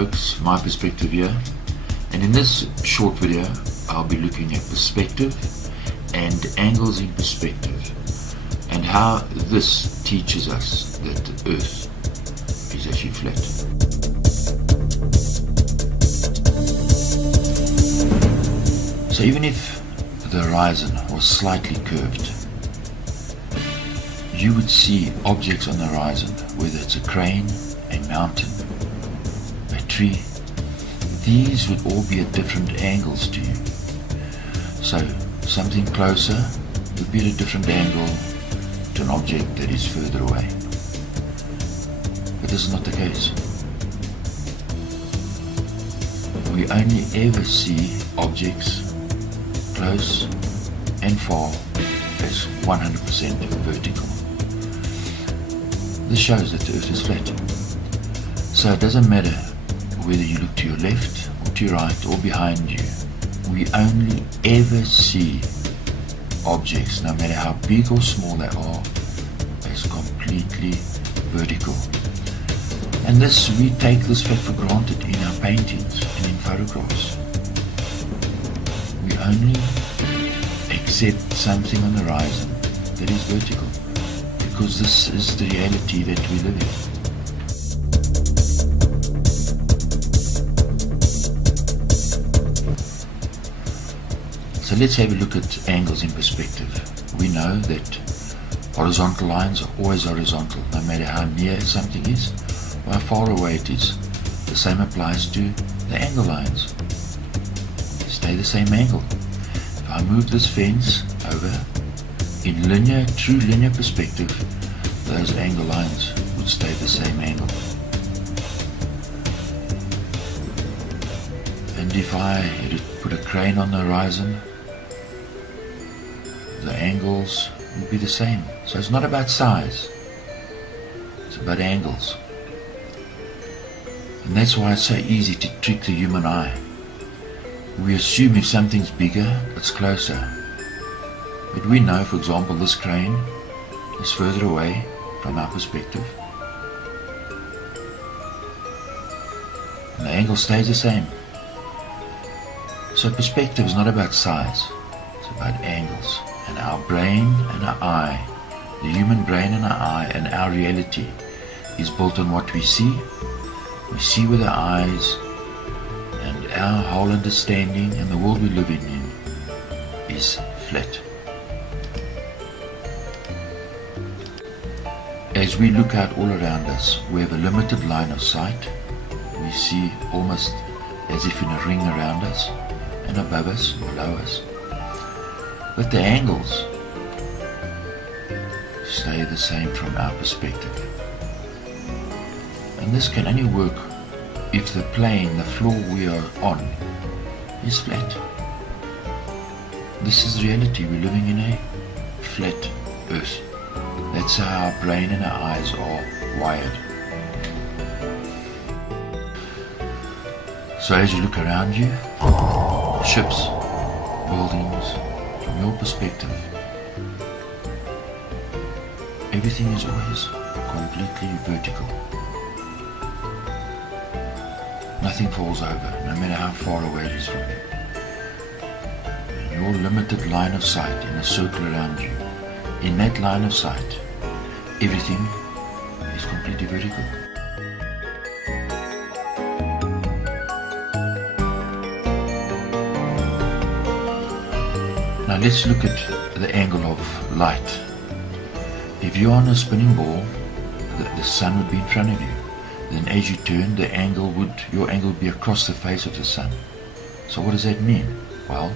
folks, my perspective here, and in this short video I'll be looking at perspective and angles in perspective and how this teaches us that the earth is actually flat. So even if the horizon was slightly curved, you would see objects on the horizon, whether it's a crane, a mountain, a tree. These would all be at different angles to you. So something closer would be at a different angle to an object that is further away. But this is not the case. We only ever see objects close and far as 100% vertical. This shows that the earth is flat. So it doesn't matter whether you look to your left or to your right or behind you. We only ever see objects, no matter how big or small they are, as completely vertical. And we take this fact for granted in our paintings and in photographs. We only accept something on the horizon that is vertical, because this is the reality that we live in. So let's have a look at angles in perspective. We know that horizontal lines are always horizontal, no matter how near something is or how far away it is. The same applies to the angle lines. Stay the same angle. If I move this fence over, in true linear perspective, those angle lines would stay the same angle. And if I had to put a crane on the horizon, the angles would be the same. So it's not about size, it's about angles. And that's why it's so easy to trick the human eye. We assume if something's bigger, it's closer. But we know, for example, this crane is further away from our perspective. And the angle stays the same. So perspective is not about size, it's about angles. And our brain and our eye, the human brain and our eye and our reality is built on what we see. We see with our eyes, and our whole understanding and the world we live in is flat. As we look out all around us, we have a limited line of sight. We see almost as if in a ring around us, and above us, below us. But the angles stay the same from our perspective. And this can only work if the plane, the floor we are on, is flat. This is reality. We're living in a flat earth. That's how our brain and our eyes are wired. So as you look around you, ships, buildings, from your perspective, everything is always completely vertical. Nothing falls over, no matter how far away it is from you. Your limited line of sight in a circle around you, in that line of sight, everything is completely vertical. Now let's look at the angle of light. If you're on a spinning ball, the sun would be in front of you. Then as you turn, your angle would be across the face of the sun. So what does that mean? Well,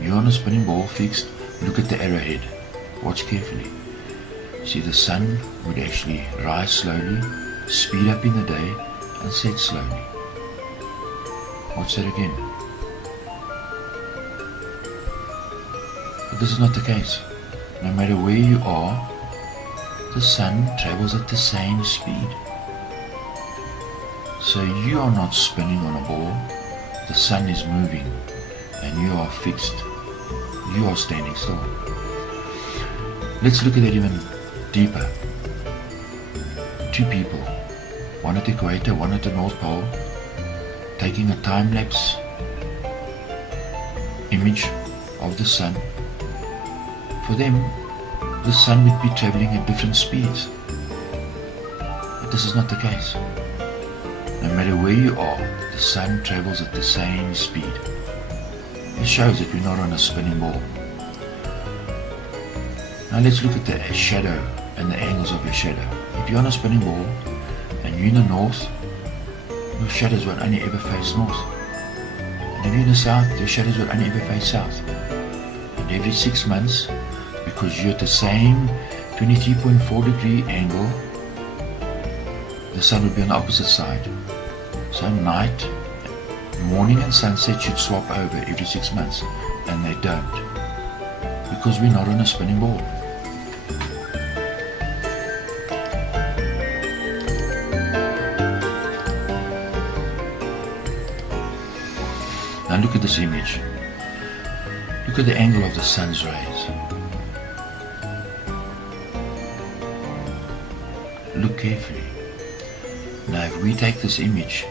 you're on a spinning ball fixed, look at the arrowhead. Watch carefully. See, the sun would actually rise slowly, speed up in the day, and set slowly. Watch that again. But this is not the case. No matter where you are, the sun travels at the same speed. So you are not spinning on a ball, the sun is moving, and you are fixed. You are standing still. Let's look at that even deeper. Two people, one at the equator, one at the North Pole, taking a time-lapse image of the sun. For them, the sun would be traveling at different speeds. But this is not the case. No matter where you are, the sun travels at the same speed. It shows that we're not on a spinning ball. Now let's look at the shadow and the angles of your shadow. If you're on a spinning ball and you're in the north, your shadows will only ever face north. And if you're in the south, your shadows will only ever face south. And every 6 months, because you're at the same 23.4 degree angle, the sun will be on the opposite side. So night, morning and sunset should swap over every 6 months, and they don't, because we're not on a spinning ball. Now look at this image. Look at the angle of the sun's rays. Look carefully. Now if we take this image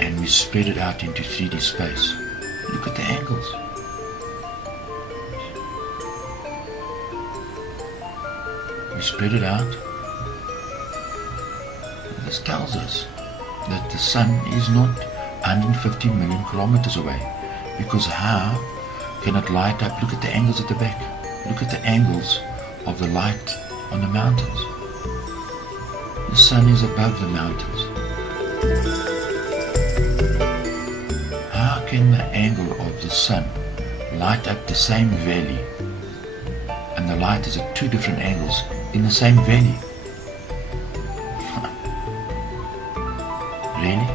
and we spread it out into 3D space, look at the angles. We spread it out. This tells us that the sun is not 150 million kilometers away, because how can it light up? Look at the angles at the back. Look at the angles of the light on the mountains. The sun is above the mountains. How can the angle of the sun light up the same valley, and the light is at two different angles in the same valley? Really?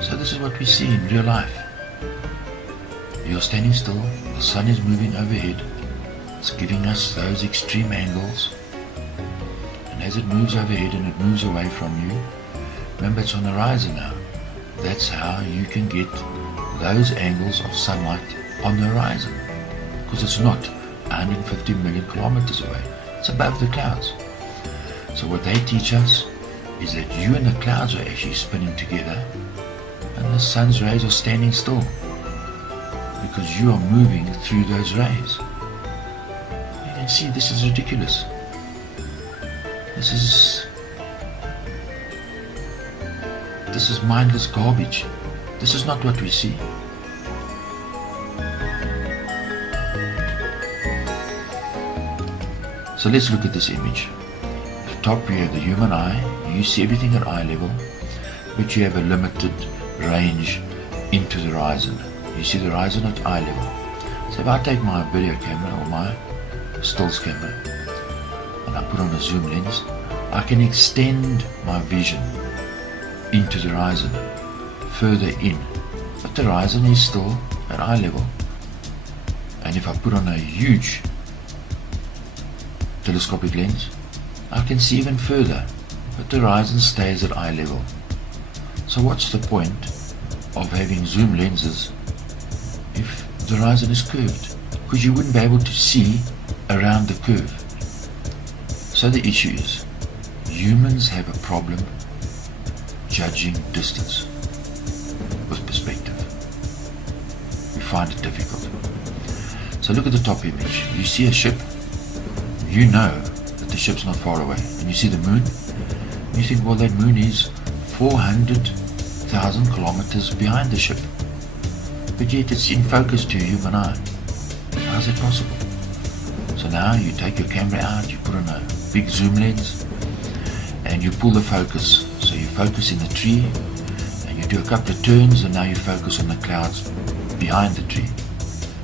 So this is what we see in real life. You're standing still, the sun is moving overhead, it's giving us those extreme angles, and as it moves overhead and it moves away from you, remember it's on the horizon now. That's how you can get those angles of sunlight on the horizon, because it's not 150 million kilometers away, it's above the clouds. So what they teach us is that you and the clouds are actually spinning together, and the sun's rays are standing still, because you are moving through those rays. You can see this is ridiculous. This is mindless garbage. This is not what we see. So let's look at this image. At the top you have the human eye. You see everything at eye level, but you have a limited range into the horizon. You see the horizon at eye level. So if I take my video camera or my stills camera and I put on a zoom lens, I can extend my vision into the horizon, further in, but the horizon is still at eye level. And if I put on a huge telescopic lens, I can see even further, but the horizon stays at eye level. So what's the point of having zoom lenses if the horizon is curved? Because you wouldn't be able to see around the curve. So the issue is, humans have a problem judging distance with perspective. We find it difficult. So look at the top image. You see a ship, you know that the ship's not far away, and you see the moon, you think, well, that moon is 400,000 kilometers behind the ship, but yet it's in focus to your human eye. How is it possible? So now you take your camera out, you put on a big zoom lens, and you pull the focus. So you focus in the tree, and you do a couple of turns, and now you focus on the clouds behind the tree,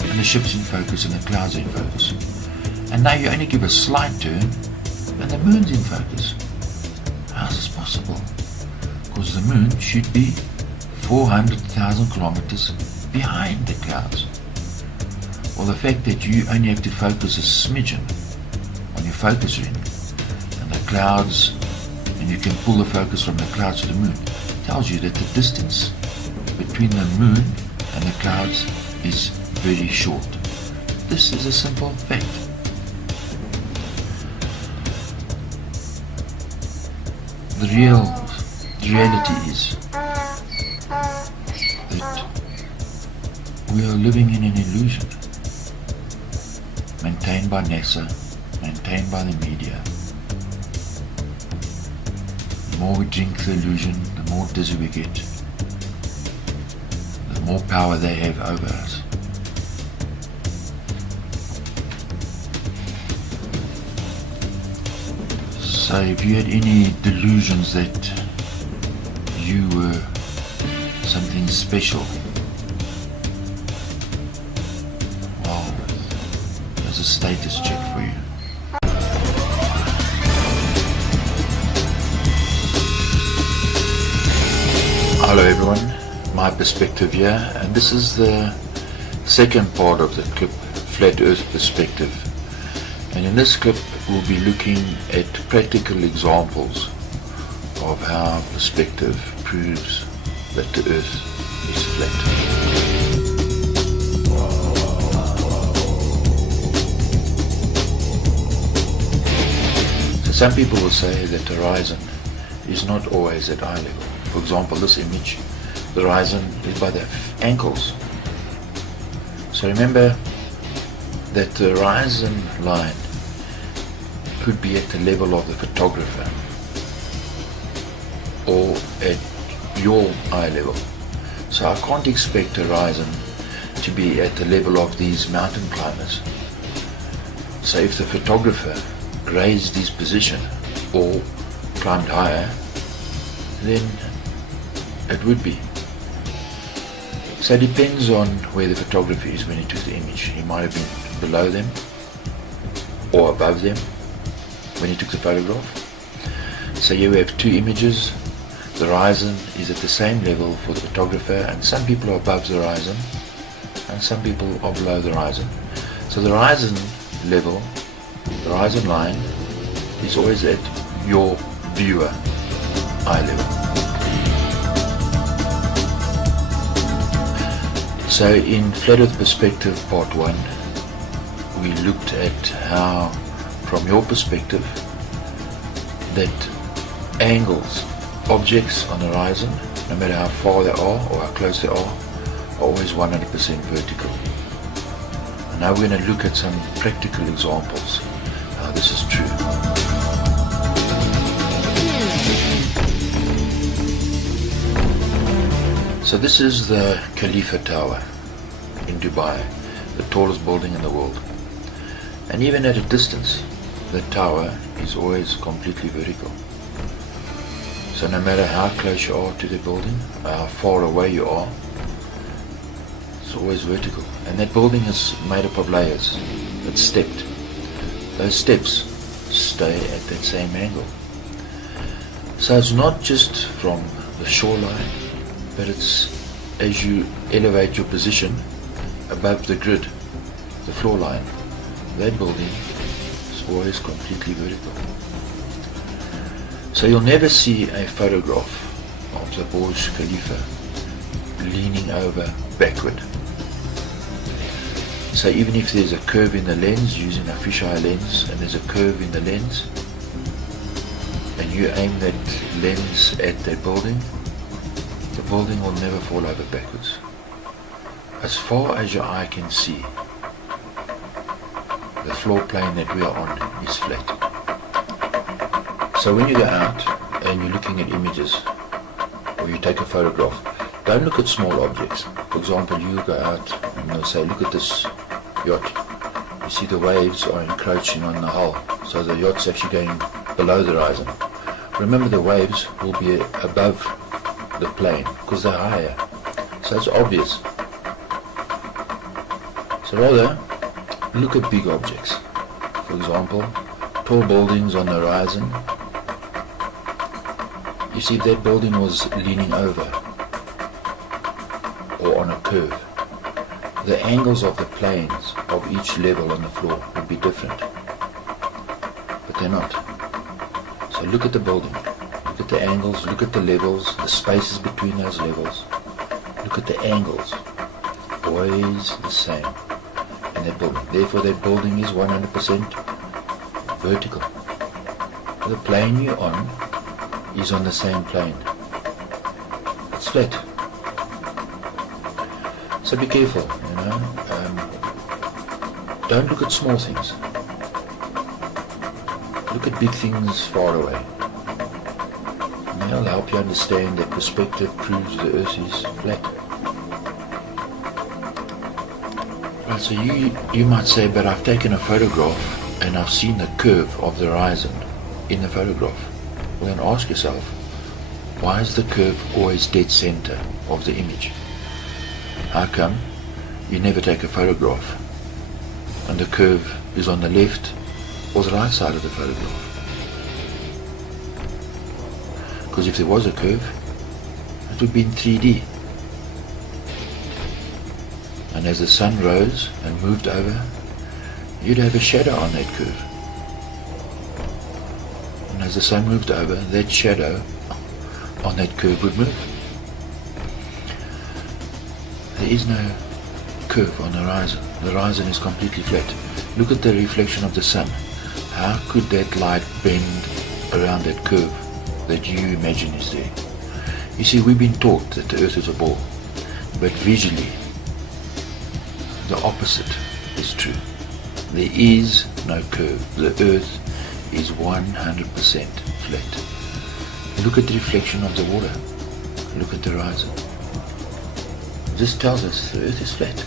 and the ship's in focus and the clouds are in focus. And now you only give a slight turn, and the moon's in focus. How is this possible? Because the moon should be 400,000 kilometers behind the clouds. Well, the fact that you only have to focus a smidgen on your focus ring, and the clouds, and you can pull the focus from the clouds to the moon, tells you that the distance between the moon and the clouds is very short. This is a simple fact. The reality is that we are living in an illusion maintained by NASA, maintained by the media. The more we drink the illusion, the more dizzy we get, the more power they have over us. So if you had any delusions that you were something special, well, there's a status check for you. Hello everyone, my perspective here, and this is the second part of the clip, Flat Earth Perspective. And in this clip we'll be looking at practical examples of how perspective proves that the Earth is flat. So some people will say that the horizon is not always at eye level. For example, this image, the horizon is by the ankles. So remember that the horizon line could be at the level of the photographer or at your eye level. So I can't expect the horizon to be at the level of these mountain climbers. So if the photographer raised his position or climbed higher, then it would be. So it depends on where the photographer is when he took the image. He might have been below them or above them when he took the photograph. So here we have two images. The horizon is at the same level for the photographer, and some people are above the horizon and some people are below the horizon. So the horizon level, the horizon line, is always at your viewer eye level. So in Flat Earth Perspective Part 1, we looked at how, from your perspective, that angles, objects on the horizon, no matter how far they are or how close they are always 100% vertical. And now we're going to look at some practical examples how this is true. So this is the Khalifa Tower in Dubai, the tallest building in the world. And even at a distance, the tower is always completely vertical. So no matter how close you are to the building, how far away you are, it's always vertical. And that building is made up of layers. It's stepped. Those steps stay at that same angle. So it's not just from the shoreline, but it's as you elevate your position above the grid, the floor line, that building is always completely vertical. So you'll never see a photograph of the Burj Khalifa leaning over backward. So even if there's a curve in the lens, using a fisheye lens, and there's a curve in the lens, and you aim that lens at that building, the building will never fall over backwards. As far as your eye can see, the floor plane that we are on is flat. So when you go out and you're looking at images, or you take a photograph, don't look at small objects. For example, you go out and you'll say, look at this yacht. You see the waves are encroaching on the hull, so the yacht's actually going below the horizon. Remember, the waves will be above the plane because they're higher, so it's obvious. So rather, look at big objects. For example, tall buildings on the horizon. You see, if that building was leaning over or on a curve, the angles of the planes of each level on the floor would be different, but they're not. So look at the building, look at the angles, look at the levels, the spaces between those levels. Look at the angles, always the same in that building. Therefore that building is 100% vertical. The plane you're on is on the same plane. It's flat. So be careful, you know. Don't look at small things. Look at big things far away. And that'll help you understand that perspective proves the earth is flat. Right, so you might say, but I've taken a photograph and I've seen the curve of the horizon in the photograph. Well, then ask yourself, why is the curve always dead center of the image? How come you never take a photograph and the curve is on the left or the right side of the photograph? Because if there was a curve, it would be in 3D. And as the sun rose and moved over, you'd have a shadow on that curve. And as the sun moved over, that shadow on that curve would move. There is no curve on the horizon. The horizon is completely flat. Look at the reflection of the sun. How could that light bend around that curve that you imagine is there? You see, we've been taught that the earth is a ball, but visually the opposite is true. There is no curve. The earth is 100% flat. Look at the reflection of the water. Look at the horizon. This tells us the earth is flat.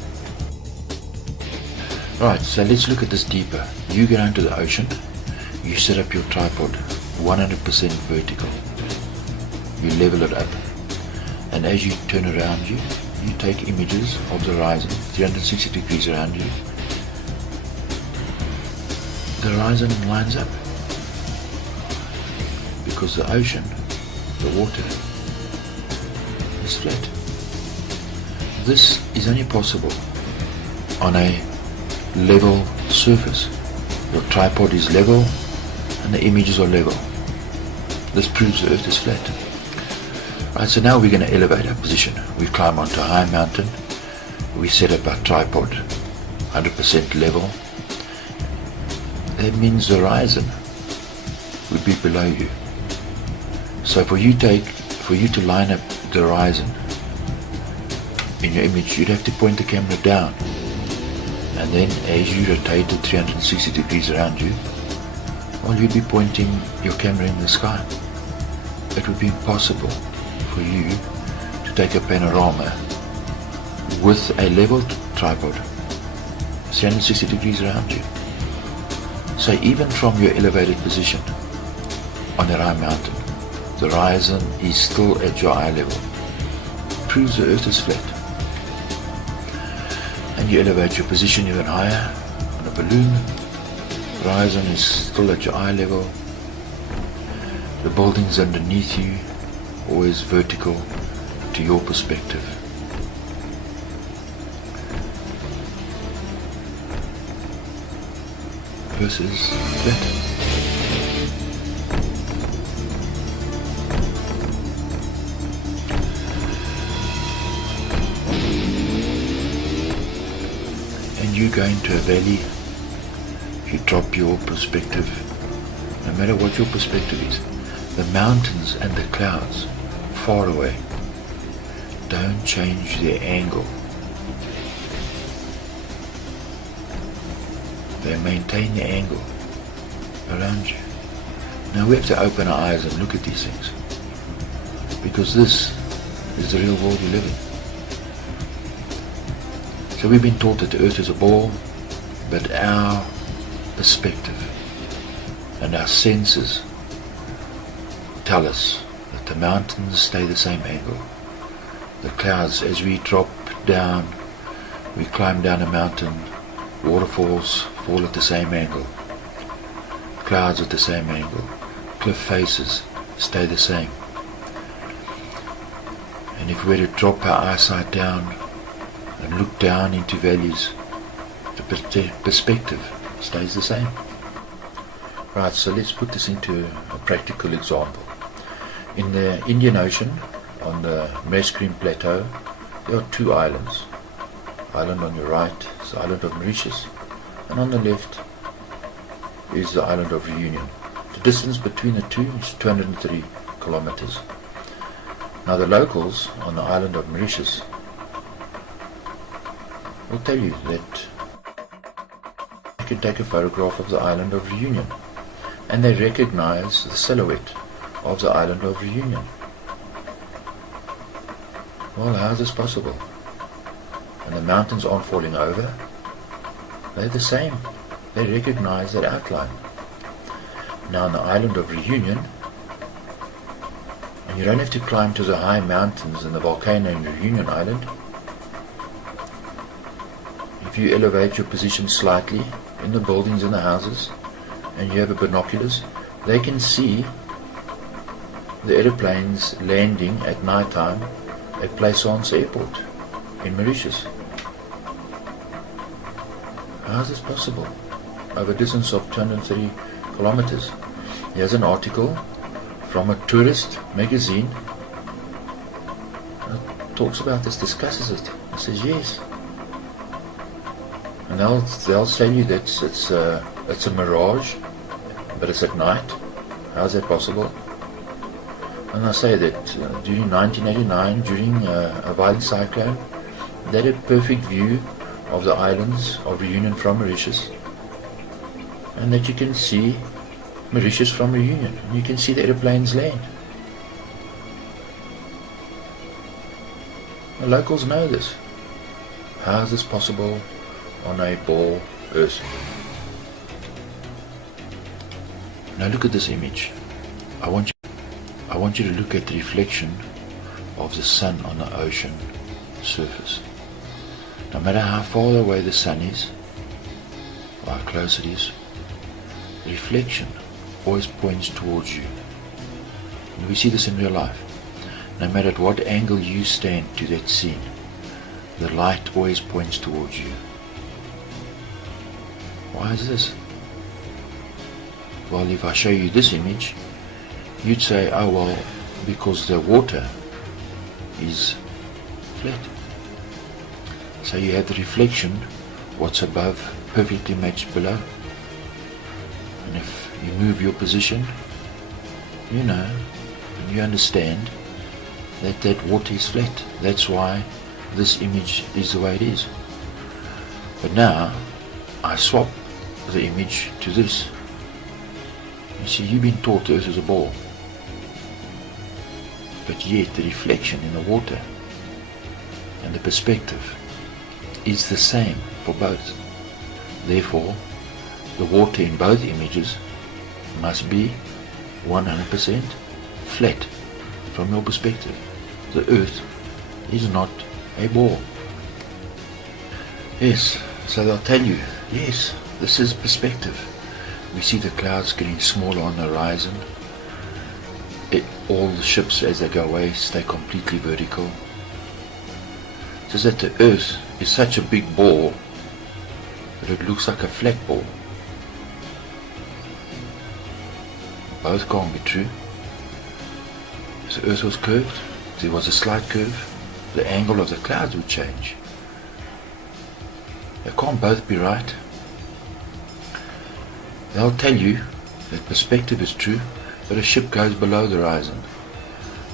Right, so let's look at this deeper. You go down to the ocean, you set up your tripod 100% vertical. You level it up, and as you turn around you take images of the horizon 360 degrees around you. The horizon lines up because the ocean, the water, is flat. This is only possible on a level surface. Your tripod is level and the images are level. This proves the earth is flat. Right, so now we're going to elevate our position. We climb onto a high mountain. We set up our tripod 100% level. That means the horizon would be below you. So for you to line up the horizon in your image, you'd have to point the camera down, and then as you rotate it 360 degrees around you, well, you'd be pointing your camera in the sky. It would be impossible for you to take a panorama with a leveled tripod 360 degrees around you. So even from your elevated position on a high mountain, the horizon is still at your eye level. It proves the earth is flat. And you elevate your position even higher on a balloon. The horizon is still at your eye level. The buildings underneath you always vertical to your perspective. Earth is flat. You go into a valley, you drop your perspective, no matter what your perspective is. The mountains and the clouds far away don't change their angle. They maintain the angle around you. Now we have to open our eyes and look at these things, because this is the real world we live in. So we've been taught that the earth is a ball, but our perspective and our senses tell us that the mountains stay the same angle. The clouds, as we drop down, we climb down a mountain, waterfalls fall at the same angle. Clouds at the same angle. Cliff faces stay the same. And if we were to drop our eyesight down and look down into valleys, the perspective stays the same. Right, so let's put this into a practical example. In the Indian Ocean, on the Mescreen Plateau, there are two islands. Island on your right is the island of Mauritius, and on the left is the island of Reunion. The distance between the two is 203 kilometers. Now the locals on the island of Mauritius will tell you that you can take a photograph of the island of Reunion and they recognize the silhouette of the island of Reunion. Well, how is this possible? And the mountains aren't falling over. They're the same. They recognize that outline. Now on the island of Reunion, and you don't have to climb to the high mountains and the volcano in Reunion Island. If you elevate your position slightly in the buildings and the houses, and you have a binoculars, they can see the aeroplanes landing at night time at Plaisance Airport in Mauritius. How is this possible? Over a distance of 230 kilometers. Here's an article from a tourist magazine that talks about this, discusses it. It says yes. And they'll tell you that it's a mirage, but it's at night. How is that possible? And I say that during 1989, during a violent cyclone, they had a perfect view of the islands of Reunion from Mauritius, and that you can see Mauritius from Reunion. You can see the aeroplanes land. The locals know this. How is this possible on a ball Earth? Now look at this image. I want you to look at the reflection of the sun on the ocean surface. No matter how far away the sun is, or how close it is, the reflection always points towards you. And we see this in real life. No matter at what angle you stand to that scene, the light always points towards you. Why is this? Well, if I show you this image, you'd say, oh well, because the water is flat. So you have the reflection, what's above perfectly matched below. And if you move your position, you know, and you understand that that water is flat. That's why this image is the way it is. But now I swap the image to this. You see, you've been taught the earth is a ball, but yet the reflection in the water and the perspective is the same for both. Therefore, the water in both images must be 100% flat from your perspective. The earth is not a ball. Yes, so they'll tell you, yes, this is perspective. We see the clouds getting smaller on the horizon. All the ships as they go away stay completely vertical. So that the earth is such a big ball that it looks like a flat ball. Both can't be true. If the earth was curved, if there was a slight curve, the angle of the clouds would change. They can't both be right. They'll tell you that perspective is true, but a ship goes below the horizon.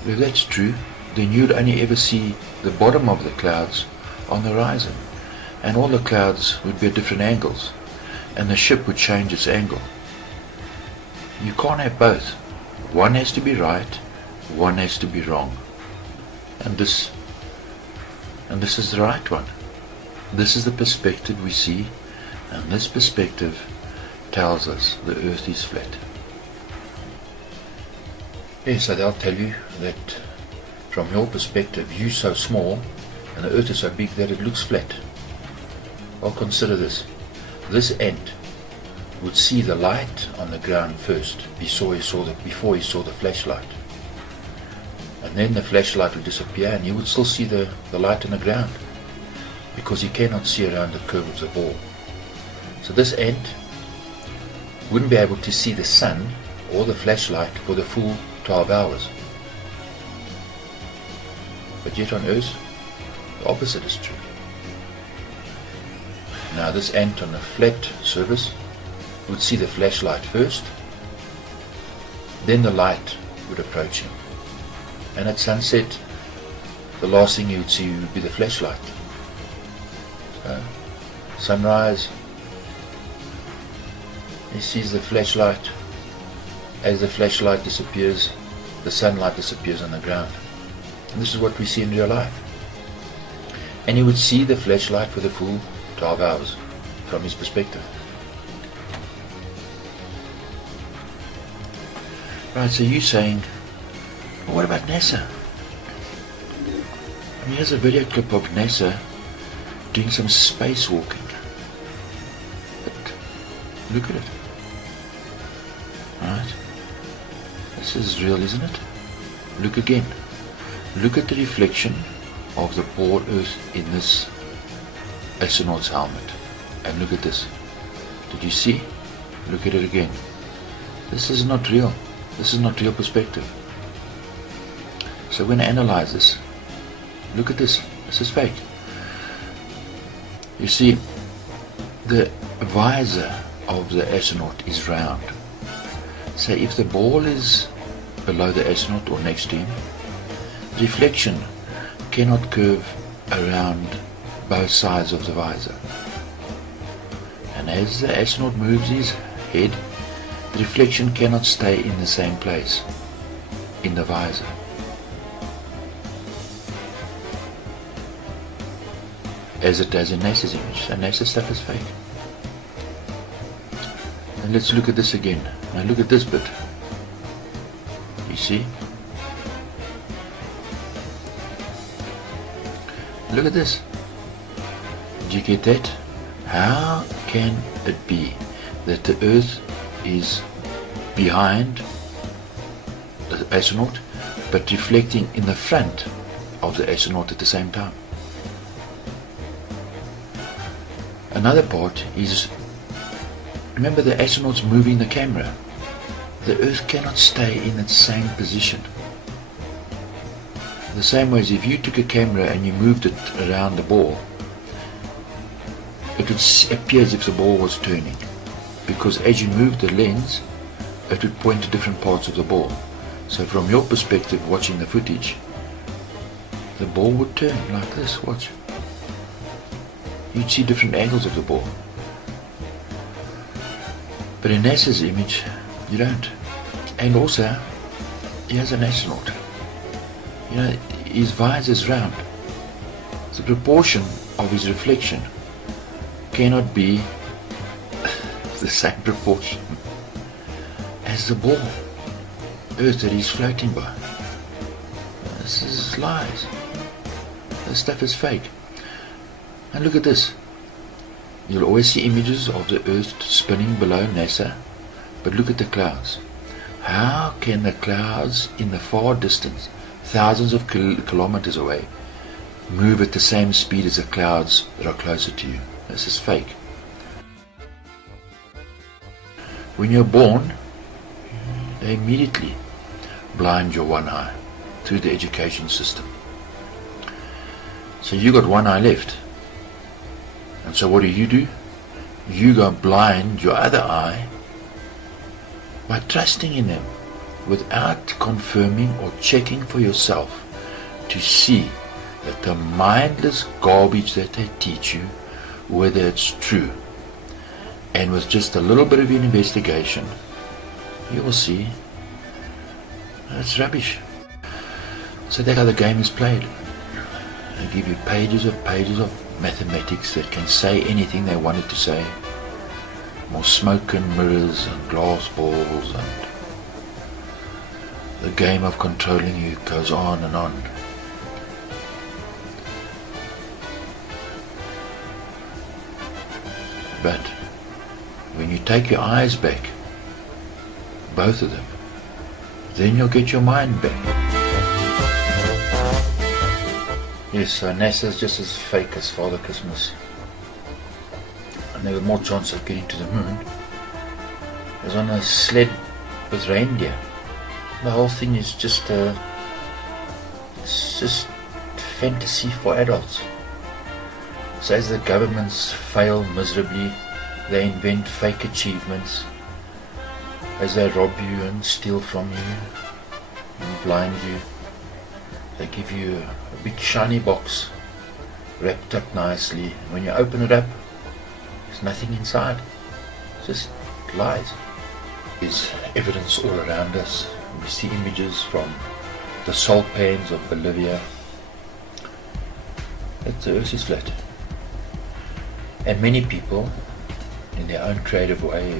If that's true, then you'd only ever see the bottom of the clouds on the horizon, and all the clouds would be at different angles, and the ship would change its angle. You can't have both. One has to be right, one has to be wrong. And this is the right one. This is the perspective we see, and this perspective tells us the earth is flat. Yes, so they'll tell you that from your perspective you're so small and the earth is so big that it looks flat. Well, consider this. This ant would see the light on the ground first before he saw the flashlight. And then the flashlight would disappear and he would still see the light on the ground, because he cannot see around the curve of the ball. So this ant wouldn't be able to see the sun or the flashlight for the full 12 hours. But yet on Earth, the opposite is true. Now this ant on a flat surface would see the flashlight first, then the light would approach him. And at sunset, the last thing he would see would be the flashlight. So, sunrise, he sees the flashlight. As the flashlight disappears, the sunlight disappears on the ground. And this is what we see in real life. And he would see the flashlight for the full 12 hours from his perspective. Right, so you're saying, well, what about NASA? I mean, here's a video clip of NASA doing some spacewalking. But look at it. Right? This is real, isn't it? Look again. Look at the reflection of the poor Earth in this astronaut's helmet. And look at this. Did you see? Look at it again. This is not real. This is not real perspective. So when I analyze this, look at this. This is fake. You see, the visor of the astronaut is round. So if the ball is below the astronaut or next to him, reflection cannot curve around both sides of the visor. And as the astronaut moves his head, the reflection cannot stay in the same place in the visor. As it does in NASA's image. So NASA stuff is fake. And let's look at this again. Now look at this bit. You see? Look at this. Did you get that? How can it be that the Earth is behind the astronaut but reflecting in the front of the astronaut at the same time? Another part is, remember the astronaut's moving the camera. The Earth cannot stay in its same position. The same way as if you took a camera and you moved it around the ball, it would appear as if the ball was turning, because as you moved the lens, it would point to different parts of the ball. So from your perspective, watching the footage, the ball would turn like this. Watch. You'd see different angles of the ball. But in NASA's image, you don't. And also, here's an astronaut. You know, his visor is round. The proportion of his reflection cannot be the same proportion as the ball, Earth that he's floating by. This is lies. This stuff is fake. And look at this. You'll always see images of the Earth spinning below NASA, but look at the clouds. How can the clouds in the far distance, thousands of kilometers away, move at the same speed as the clouds that are closer to you? This is fake. When you're born, they immediately blind your one eye through the education system. So you got one eye left. And so what do? You go blind your other eye by trusting in them without confirming or checking for yourself to see that the mindless garbage that they teach you, whether it's true. And with just a little bit of investigation, you will see it's rubbish. So that's how the game is played. They give you pages of mathematics that can say anything they wanted to say. More smoke and mirrors and glass balls, and the game of controlling you goes on and on. But when you take your eyes back, both of them, then you'll get your mind back. Yes, so NASA's just as fake as Father Christmas. And there was more chance of getting to the moon. It was on a sled with reindeer. The whole thing is just it's just fantasy for adults. So as the governments fail miserably, they invent fake achievements, as they rob you and steal from you, and blind you. They give you a big shiny box wrapped up nicely. When you open it up, there's nothing inside. It's just lies. There's evidence all around us. We see images from the salt pans of Bolivia. The earth is flat. And many people, in their own creative way,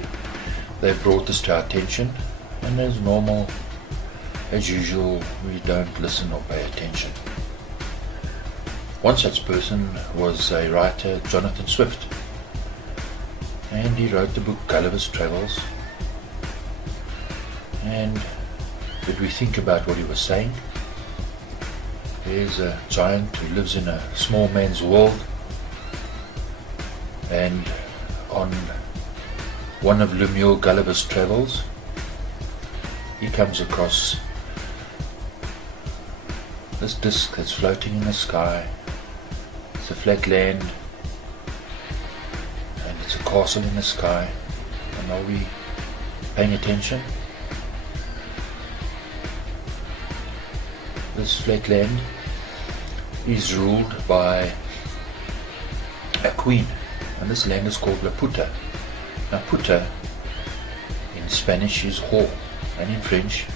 they've brought this to our attention, and as normal, as usual, we don't listen or pay attention. One such person was a writer, Jonathan Swift, and he wrote the book Gulliver's Travels. And did we think about what he was saying? There's a giant who lives in a small man's world, and on one of Lemuel Gulliver's Travels, he comes across this disc that's floating in the sky. It's a flat land, and it's a castle in the sky. And are we paying attention? This flat land is ruled by a queen, and this land is called La Puta. Now Puta in Spanish is whore, and in French,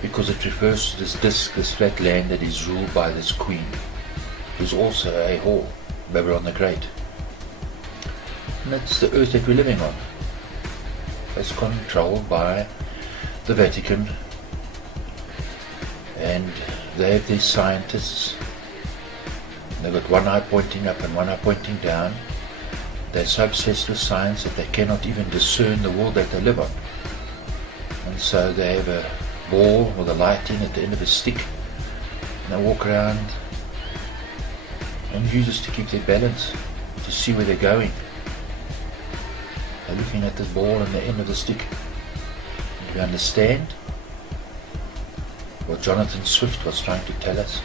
because it refers to this disc, this flat land that is ruled by this queen, who's also a whore, Babylon the Great. And it's the earth that we're living on. It's controlled by the Vatican, and they have these scientists. They've got one eye pointing up and one eye pointing down. They're so obsessed with science that they cannot even discern the world that they live on. And so they have a ball with a light in at the end of a stick, and they walk around and use this to keep their balance, to see where they're going. They're looking at the ball and the end of the stick. Do you understand what Jonathan Swift was trying to tell us?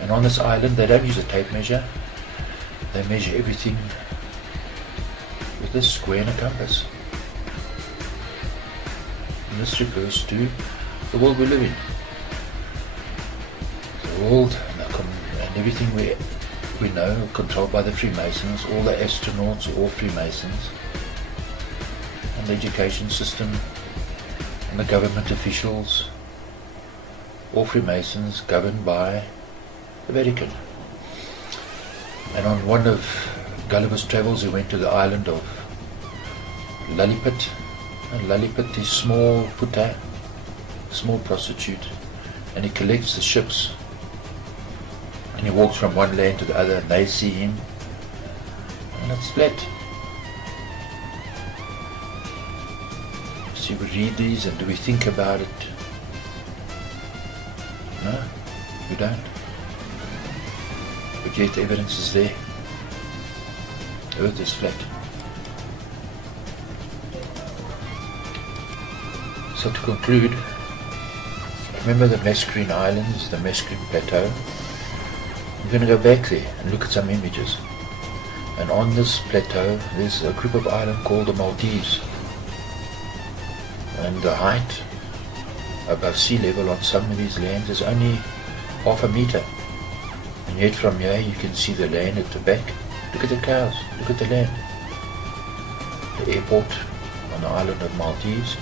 And on this island, they don't use a tape measure. They measure everything with a square and a compass. And this refers to the world we live in. The world and everything we know controlled by the Freemasons. All the astronauts are all Freemasons. And the education system and the government officials, all Freemasons, governed by the Vatican. And on one of Gulliver's Travels, he went to the island of Lilliput. And Lilliput is small puta, small prostitute, and he collects the ships, and he walks from one land to the other, and they see him, and it's flat. See, we read these, and do we think about it? No, we don't. But yet the evidence is there. The earth is flat. So to conclude, remember the Mascarene Islands, the Mascarene Plateau? I'm going to go back there and look at some images. And on this plateau, there's a group of islands called the Maldives. And the height above sea level on some of these lands is only half a meter. And yet from here you can see the land at the back. Look at the cows, look at the land. The airport on the island of Maldives.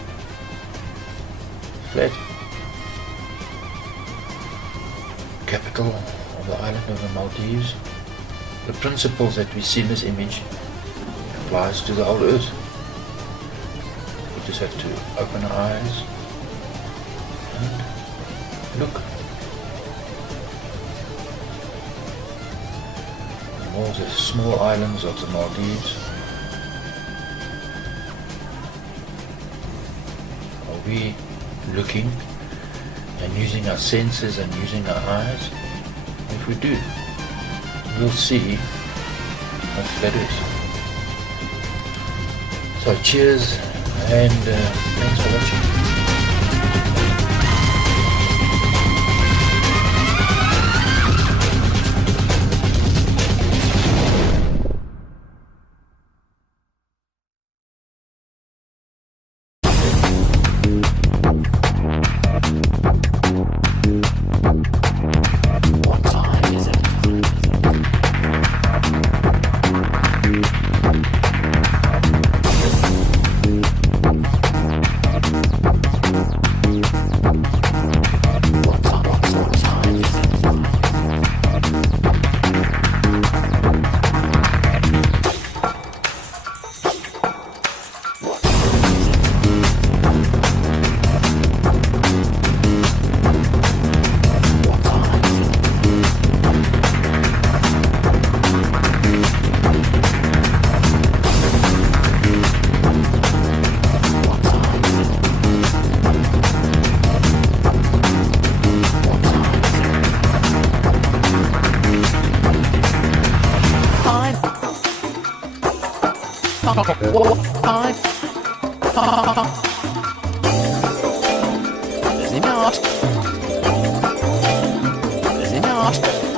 Flat. Capital of the island of the Maldives. The principles that we see in this image applies to the whole earth. We just have to open our eyes and look. And all the small islands of the Maldives. Are we looking and using our senses and using our eyes? If we do, we'll see a flat earth. So cheers and thanks for watching. There's him out.